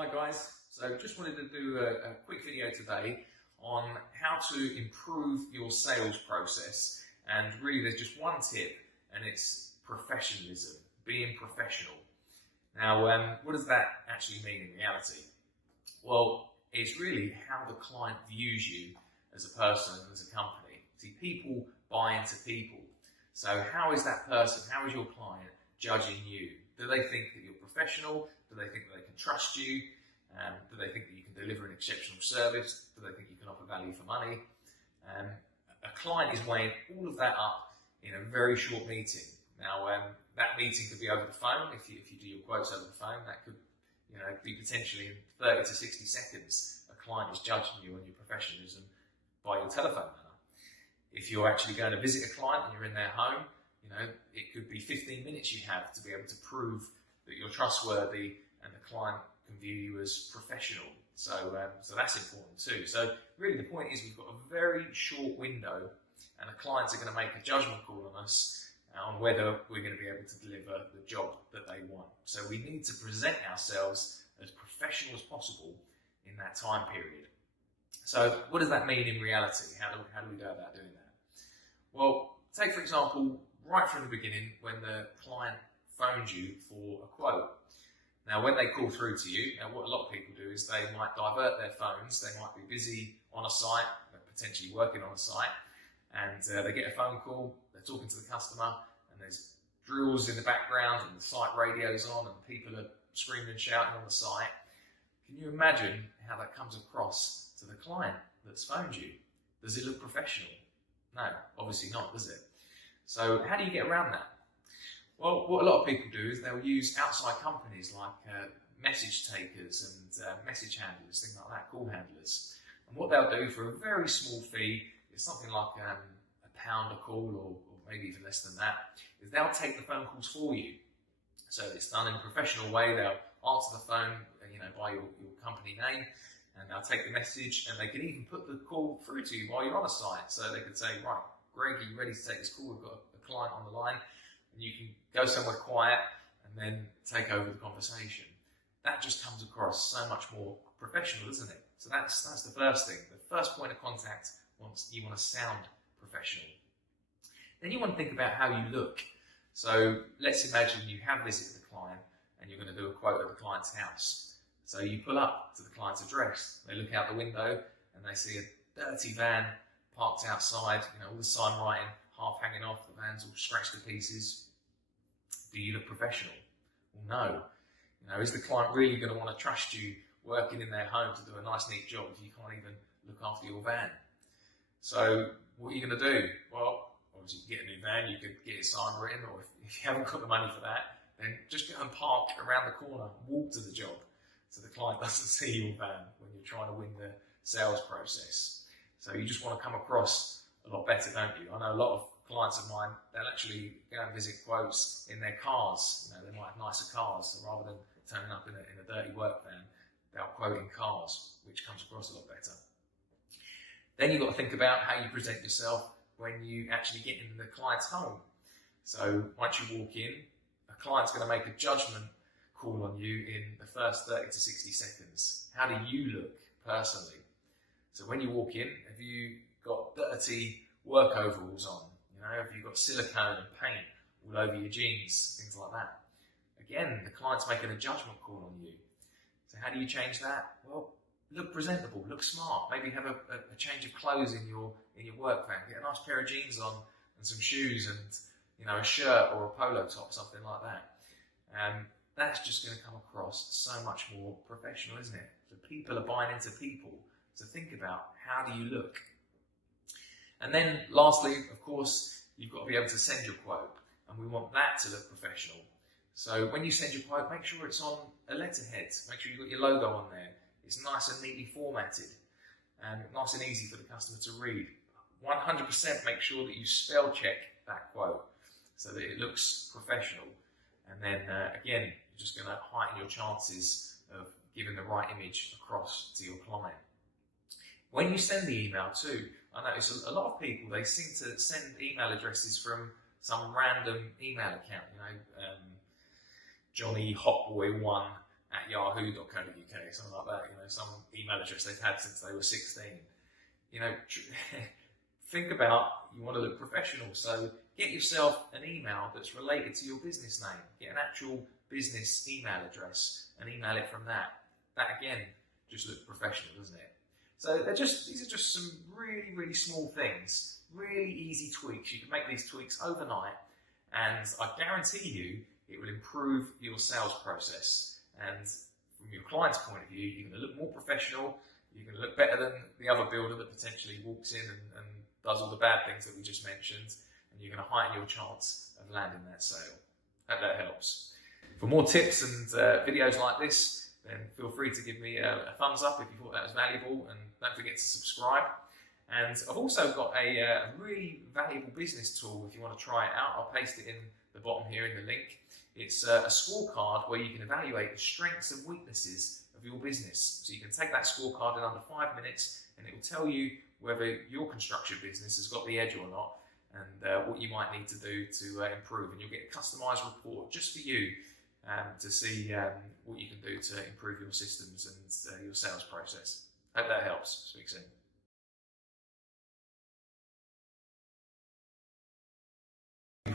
Hi guys, so just wanted to do a quick video today on how to improve your sales process, and really there's just one tip and it's professionalism, being professional. Now what does that actually mean in reality? Well, it's really how the client views you as a person and as a company. See, people buy into people, so how is that person, how is your client judging you? Do they think that you're professional? Do they think that they can trust you? Do they think that you can deliver an exceptional service? Do they think you can offer value for money? A client is weighing all of that up in a very short meeting. Now, that meeting could be over the phone. If you do your quotes over the phone, that could be potentially in 30 to 60 seconds. A client is judging you on your professionalism by your telephone manner. If you're actually going to visit a client and you're in their home, it could be 15 minutes you have to be able to prove that you're trustworthy and the client can view you as professional. So that's important too. So really the point is we've got a very short window and the clients are going to make a judgment call on us on whether we're going to be able to deliver the job that they want. So we need to present ourselves as professional as possible in that time period. So what does that mean in reality? How do we go about doing that? Well, take for example, right from the beginning when the client phones you for a quote. Now, when they call through to you, what a lot of people do is they might divert their phones. They might be busy on a site, potentially working on a site, and they get a phone call, they're talking to the customer, and there's drills in the background, and the site radio's on, and people are screaming and shouting on the site. Can you imagine how that comes across to the client that's phoned you? Does it look professional? No, obviously not, does it? So how do you get around that? Well, what a lot of people do is they'll use outside companies like message takers and message handlers, things like that, call handlers. And what they'll do for a very small fee, it's something like £1 a call or maybe even less than that, is they'll take the phone calls for you. So it's done in a professional way. They'll answer the phone by your company name, and they'll take the message, and they can even put the call through to you while you're on a site. So they could say, right, Greg, are you ready to take this call? We've got a client on the line. And you can go somewhere quiet and then take over the conversation. That just comes across so much more professional, doesn't it? So that's the first thing. The first point of contact, you want to sound professional. Then you want to think about how you look. So let's imagine you have visited the client and you're going to do a quote at the client's house. So you pull up to the client's address. They look out the window and they see a dirty van parked outside, all the sign writing half hanging off, the van's all scratched to pieces. Do you look professional? Well, no. Is the client really going to want to trust you working in their home to do a nice, neat job if you can't even look after your van? So what are you going to do? Well, obviously you get a new van, you could get a sign written, or if you haven't got the money for that, then just go and park around the corner, walk to the job, so the client doesn't see your van when you're trying to win the sales process. So you just want to come across a lot better, don't you? I know a lot of clients of mine, they'll actually go and visit quotes in their cars. They might have nicer cars, so rather than turning up in a dirty work van, they'll quote in cars, which comes across a lot better. Then you've got to think about how you present yourself when you actually get in the client's home. So once you walk in, a client's going to make a judgment call on you in the first 30 to 60 seconds. How do you look personally? So when you walk in, have you got dirty work overalls on? Have you got silicone and paint all over your jeans, things like that? Again, the client's making a judgment call on you. So how do you change that? Well, look presentable, look smart. Maybe have a change of clothes in your work van. Get a nice pair of jeans on and some shoes and a shirt or a polo top, something like that. That's just going to come across so much more professional, isn't it? So people are buying into people. So think about, how do you look? And then lastly, of course, you've got to be able to send your quote, and we want that to look professional. So when you send your quote, make sure it's on a letterhead. Make sure you've got your logo on there. It's nice and neatly formatted and nice and easy for the customer to read. 100% make sure that you spell check that quote so that it looks professional. And then again, you're just going to heighten your chances of giving the right image across to your client. When you send the email too, I notice a lot of people, they seem to send email addresses from some random email account, Johnny Hotboy1 yahoo.co.uk, something like that, some email address they've had since they were 16. Think about, you want to look professional, so get yourself an email that's related to your business name. Get an actual business email address and email it from that. That again just looks professional, doesn't it? So these are just some really, really small things, really easy tweaks. You can make these tweaks overnight, and I guarantee you it will improve your sales process. And from your client's point of view, you're going to look more professional, you're going to look better than the other builder that potentially walks in and does all the bad things that we just mentioned, and you're going to heighten your chance of landing that sale. Hope that helps. For more tips and videos like this, then feel free to give me a thumbs up if you thought that was valuable, and don't forget to subscribe. And I've also got a really valuable business tool if you want to try it out. I'll paste it in the bottom here in the link. It's a scorecard where you can evaluate the strengths and weaknesses of your business. So you can take that scorecard in under 5 minutes, and it will tell you whether your construction business has got the edge or not, and what you might need to do to improve. And you'll get a customized report just for you to see what you can do to improve your systems and your sales process. Hope that helps. Speak soon.